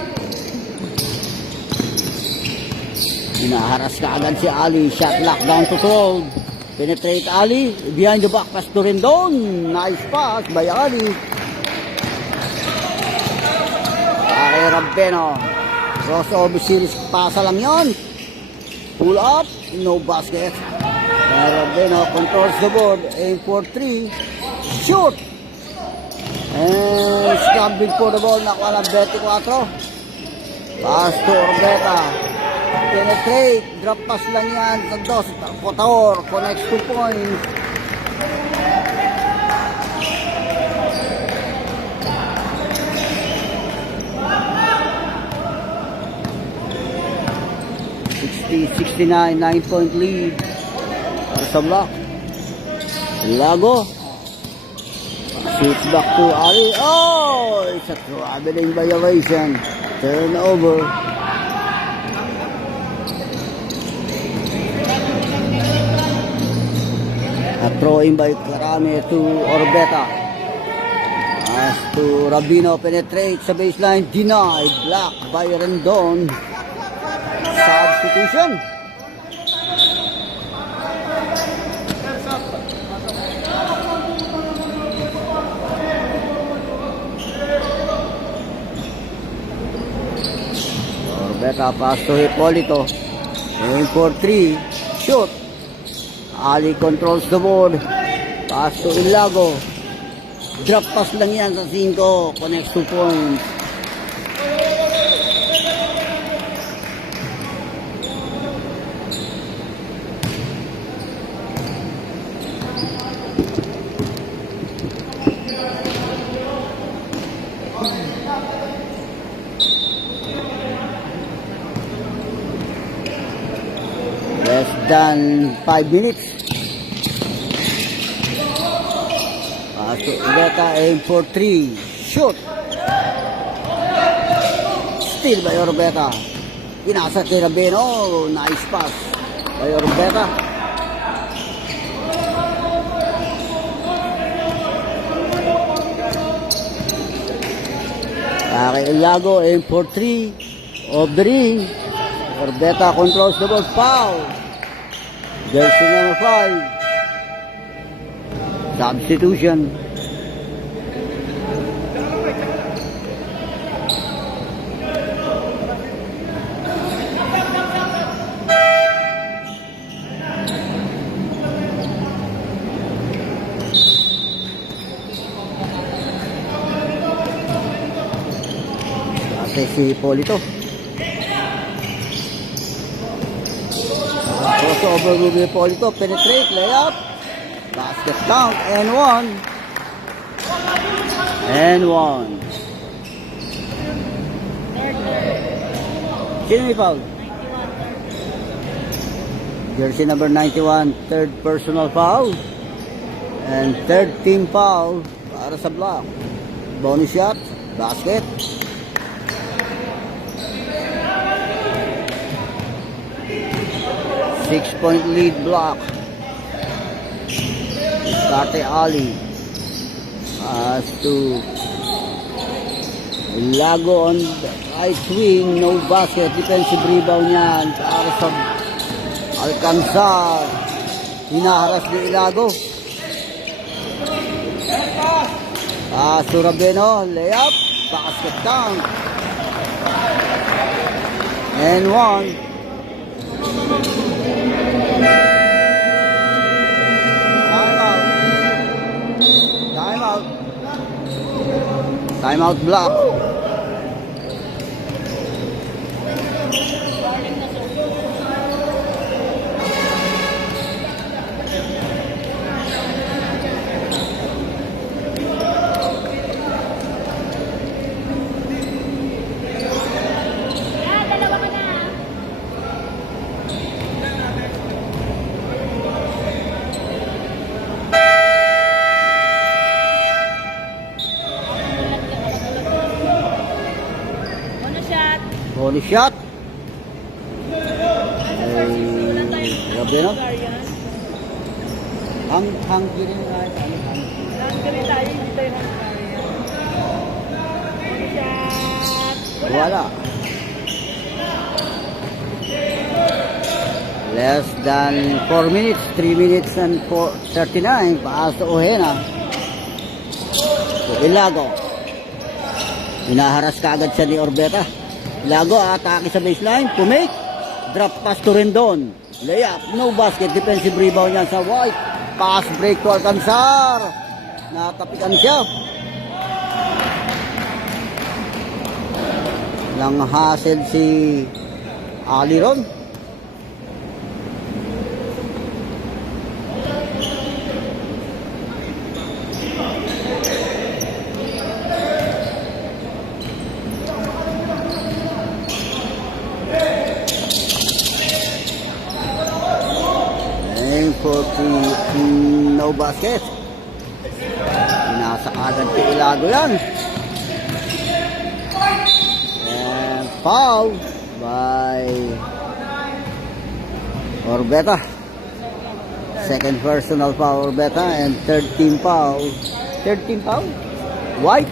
hinaharas ka agad si Ali, shot lock down to 12, penetrate Ali, behind the back pass to Rendon, nice pass by Ali. Kay Rabeno, crossover series, pasa lang yon. Pull up, no basket. Kay Rabeno controls the board, aim for 3, shoot. And scrambling for the ball, nakuha ng 24. Pass to Orbeta. Penetrate, drop pass lang yan. Santos, Potaor, connects 2 points. $60-69, 9-point lead para sa block. Lago. Switch back to Ali. Oh! It's a traveling violation. Turnover. A throw-in by Karame to Orbeta. As to Rabino, penetrates sa baseline. Denied. Blocked by Rendon. Substitution. Orbeta pass to Hipolito. Aim for 3. Shoot. Ali controls the board. Pass to Ilago. Drop pass lang yan sa 5. Connects 2 points. Less than 5 minutes. Pass to Beta, aim for 3. Shoot. Steal by Orbeta. Pinasa kay Rabeno. Nice pass by Orbeta. Kay Ilago, aim for 3. Off the ring. Orbeta controls the ball. Foul. Jersey number 5. Substitution. Ate si Polito. Crossover with Polito. Penetrate. Layup. Basket count. And 1. And 1. Sino may foul? 91. Jersey number 91. Third personal foul. And third team foul para sa block. Bonus shot. Basket. Six-point lead block. Dante Ali. Pass to Ilago on the right wing. No basket. Defensive rebound yan. Para sa Alcanzar. Hinaharas ni Ilago. Pass to Rabeno. Layup. Basket count. And 1. Timeout block. Dalawa ka na. Bonus shot. Rabeno. Hanggi rin tayo. Wala. Less than 4 minutes. 3 minutes and 39. Paas to Ojeda. To Ilago. Hinaharas kaagad siya ni Orbeta. Ilago, atake sa baseline. Pumake. Drop pass to Rendon. Layup. No basket. Defensive rebound yan sa White. Pass break to Alcanzar. Natapikan siya. Lang hassle si Aliron. For no basket. Nasa agad kay Ilago yan. And foul by Orbeta. Second personal foul Orbeta and third team foul. Third team foul? White.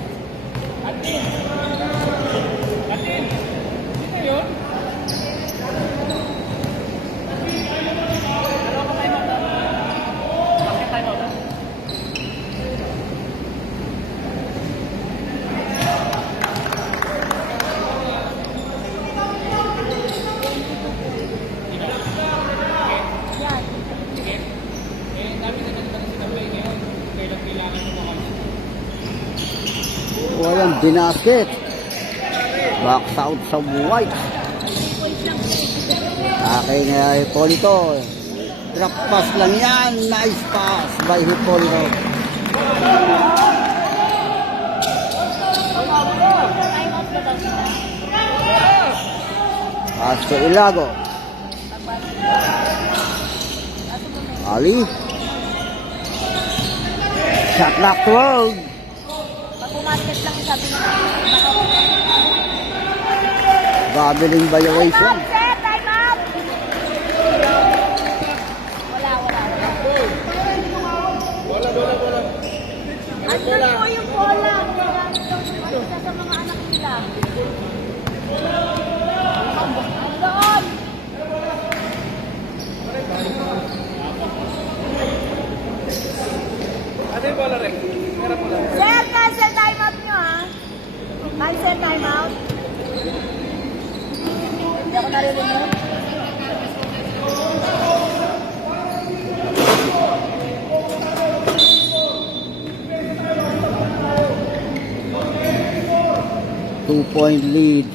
Walang binasket. Box out sa white. Aking Hipolito. Drop pass lang yan. Nice pass by Hipolito. Pass to Ilago. Ali. Shot clock 12. Pag umasket lang sabi niya. Babbling violation. Set, time out! Wala. Andun po yung bola. Isa sa mga anak nila. Andun! Ano yung bola rin? Meron mo lang. Sir, cancel time out nyo ha. Cancel time out. Hindi ako naririnig. Two-point lead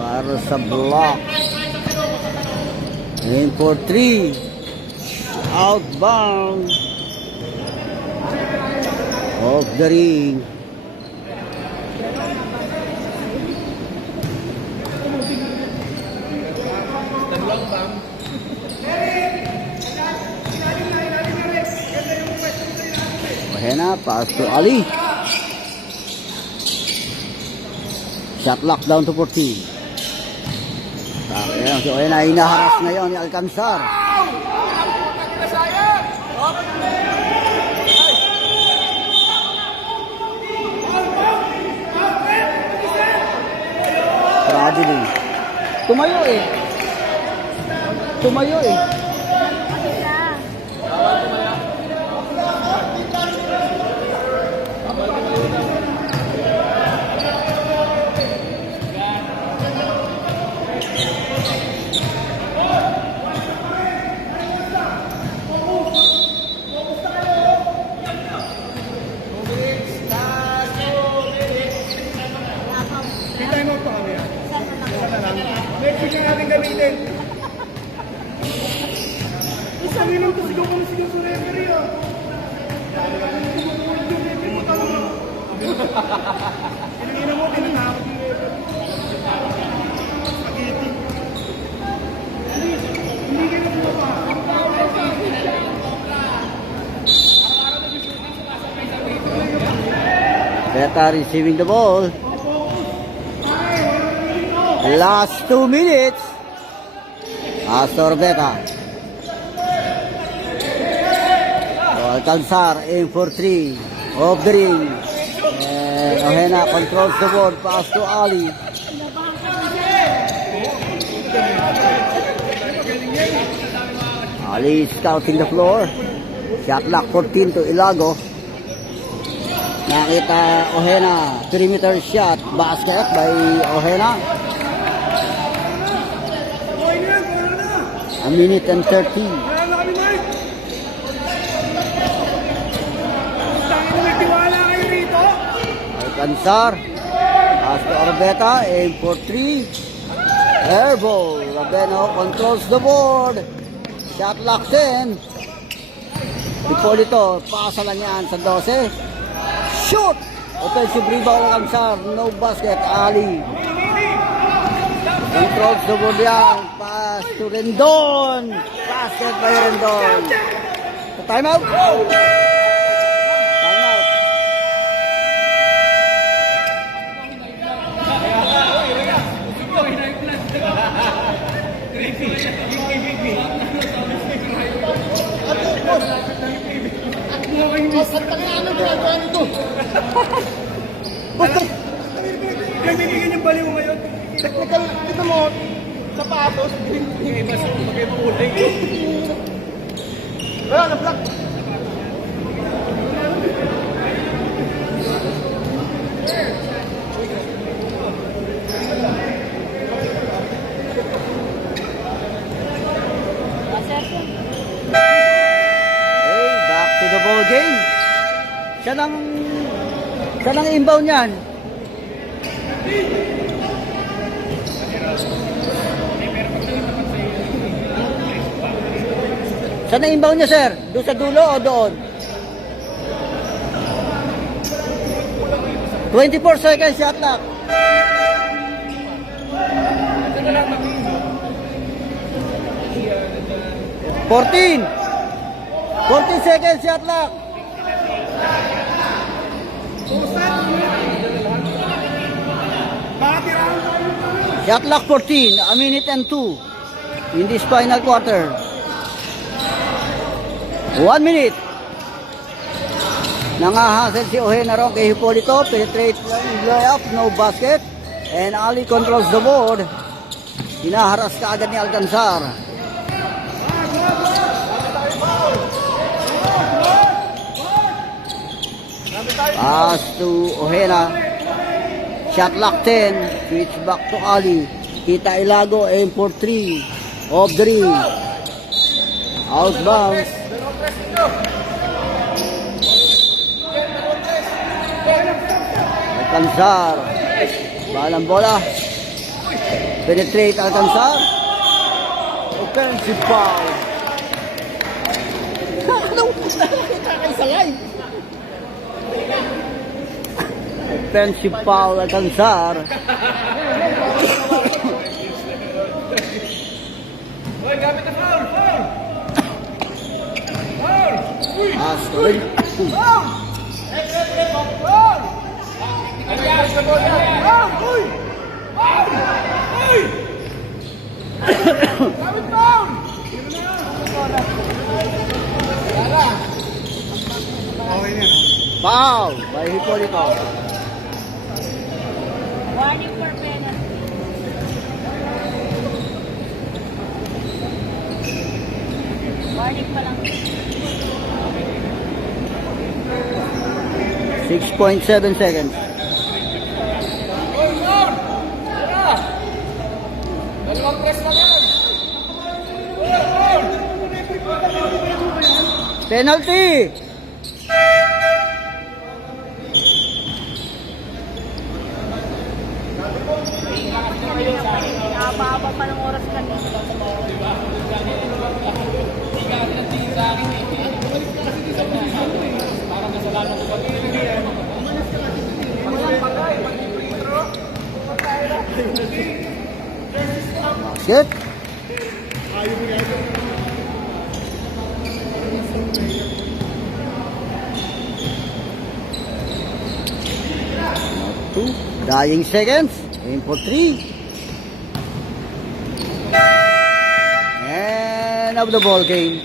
para sa block. And for 3. Outbound. Off the ring. Mahena, pass to Ali. Shot lock down to 14. Ayan, si Ohena hinaharas ngayon ni Alcanzar. Tragedy. Tumayo eh. Hintay mo pa kami. Next week yung ating gamitin. Isang minum to, sigaw kami sigaw sa referee ah. Pinangina mo, tinanakot yung referee. Spaghetti. Hindi ka na bumaba. Beta receiving the ball. Last 2 minutes. Astor Beta. Alcanzar aim for 3. Off the ring. And Ohena controls the board. Pass to Ali. Ali scouting the floor. Shot lock 14 to Ilago. Nakita Ohena. Perimeter shot. Basket by Ohena. A minute and 30. Alcanzar. Pass to Orbeta. Aim for 3. Air ball. Rabeno controls the board. Shot locked in. Hipolito. Pasa lang yan sa 12. Shoot! Offensive rebound Alcanzar. No basket. Ali. Controls the board yan. Pass to Rendon. Basket by Rendon. Time out. Time out. Bibigyan yung baliw ngayon. Technical, ito mo, sapatos. Yung iba sa magkaipuling. Wala, na-block. Hey, back to the ball game. Siya nang inbound niyan. Saan na inbound niya, sir? Doon sa dulo o doon? 24 seconds shot clock. Fourteen seconds shot clock. Shot clock 14, a minute and 2 in this final quarter. 1 minute. Nangahasel si Ojeda ron kay Hipolito. Penetrate layup, no basket. And Ali controls the board. Hinaharas ka agad ni Alcanzar. Pass to Ojeda. Shot lock 10. Switch back to Ali. Kita Ilago aim for 3. Off the ring. Out bounce. Alcanzar. Balang bola. Penetrate Alcanzar. Offensive foul. Offensive foul Alcanzar. Astrid. Foul by Hipolito. Warning for penalty. Warning pa lang. 6.7 seconds. Penalty! Nakababa pa ng oras kanina. Good. Two dying seconds. Aim for 3. And of the ball game.